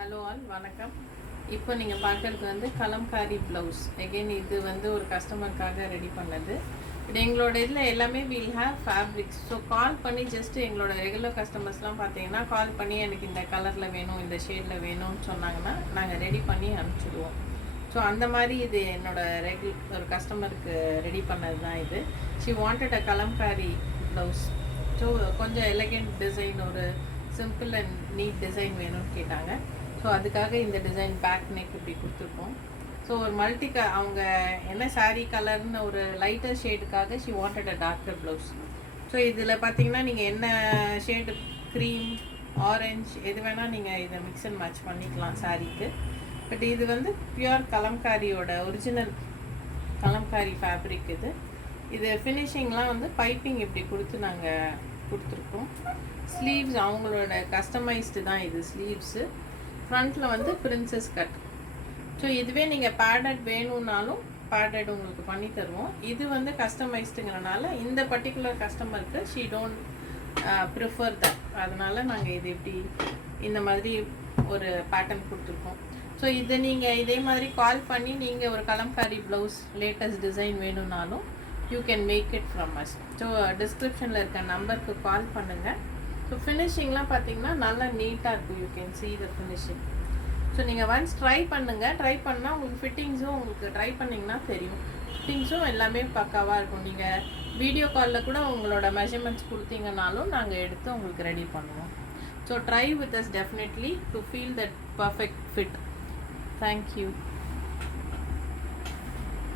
Hello all வணக்கம். இப்போ நீங்கள் பார்க்குறது வந்து கலம்காரி ப்ளவுஸ். அகெயின் இது வந்து ஒரு கஸ்டமருக்காக ரெடி பண்ணது. இது எங்களோட இதில் எல்லாமே வீல் ஹேவ் ஃபேப்ரிக்ஸ். ஸோ கால் பண்ணி ஜஸ்ட்டு எங்களோட ரெகுலர் கஸ்டமர்ஸ்லாம் பார்த்தீங்கன்னா கால் பண்ணி எனக்கு இந்த கலரில் வேணும், இந்த ஷேடில் வேணும்னு சொன்னாங்கன்னா நாங்கள் ரெடி பண்ணி அனுப்பிச்சிடுவோம். ஸோ அந்த மாதிரி இது என்னோட ஒரு கஸ்டமருக்கு ரெடி பண்ணது தான் இது. She wanted a Kalamkari blouse. So கொஞ்சம் எலகெண்ட் டிசைன், ஒரு சிம்பிள் அண்ட் நீட் டிசைன் வேணும்னு கேட்டாங்க. ஸோ அதுக்காக இந்த டிசைன் பேக் நெக் இப்படி கொடுத்துருக்கோம். ஸோ ஒரு அவங்க என்ன சாரீ கலர்னு ஒரு லைட்டர் ஷேடுக்காக she wanted a darker blouse. So இதில் பார்த்தீங்கன்னா நீங்கள் என்ன ஷேடு, க்ரீம், ஆரஞ்ச் எது வேணால் நீங்கள் இதை மிக்ஸ் அண்ட் மேட்ச் பண்ணிக்கலாம் சாரீக்கு. பட் இது வந்து பியூர் கலம்காரியோட ஒரிஜினல் கலம்காரி ஃபேப்ரிக் இது. இது ஃபினிஷிங்லாம் வந்து பைப்பிங் இப்படி கொடுத்து நாங்கள் கொடுத்துருக்கோம். ஸ்லீவ்ஸ் அவங்களோட கஸ்டமைஸ்டு தான் இது ஸ்லீவ்ஸு. ஃப்ரண்ட்டில் வந்து பிரின்சஸ் கட். ஸோ இதுவே நீங்கள் பேடட் வேணும்னாலும் பேடட் உங்களுக்கு பண்ணி தருவோம். இது வந்து கஸ்டமைஸ்டுங்கிறனால இந்த பர்டிகுலர் கஸ்டமருக்கு ஷீ டோன்ட் ப்ரிஃபர் தட். அதனால் நாங்கள் இது இப்படி இந்த மாதிரி ஒரு பேட்டர்ன் கொடுத்துருக்கோம். ஸோ இதை நீங்கள் இதே மாதிரி கால் பண்ணி நீங்கள் ஒரு கலம்காரி ப்ளவுஸ் லேட்டஸ்ட் டிசைன் வேணும்னாலும் you can make it from us. So டிஸ்கிரிப்ஷனில் இருக்க நம்பருக்கு கால் பண்ணுங்கள். ஸோ ஃபினிஷிங்லாம் பார்த்தீங்கன்னா நல்லா நீட்டாக இருக்கும். You can see the finishing. So நீங்கள் ஒன்ஸ் ட்ரை பண்ணுங்கள். ட்ரை பண்ணால் உங்களுக்கு ஃபிட்டிங்ஸும் உங்களுக்கு ட்ரை பண்ணிங்கன்னா தெரியும். ஃபிட்டிங்ஸும் எல்லாமே பக்காவாக இருக்கும். நீங்கள் வீடியோ காலில் கூட உங்களோட மெஷர்மெண்ட்ஸ் கொடுத்தீங்கன்னாலும் நாங்கள் எடுத்து உங்களுக்கு ரெடி பண்ணுவோம். So try with us definitely to feel that perfect fit. Thank you.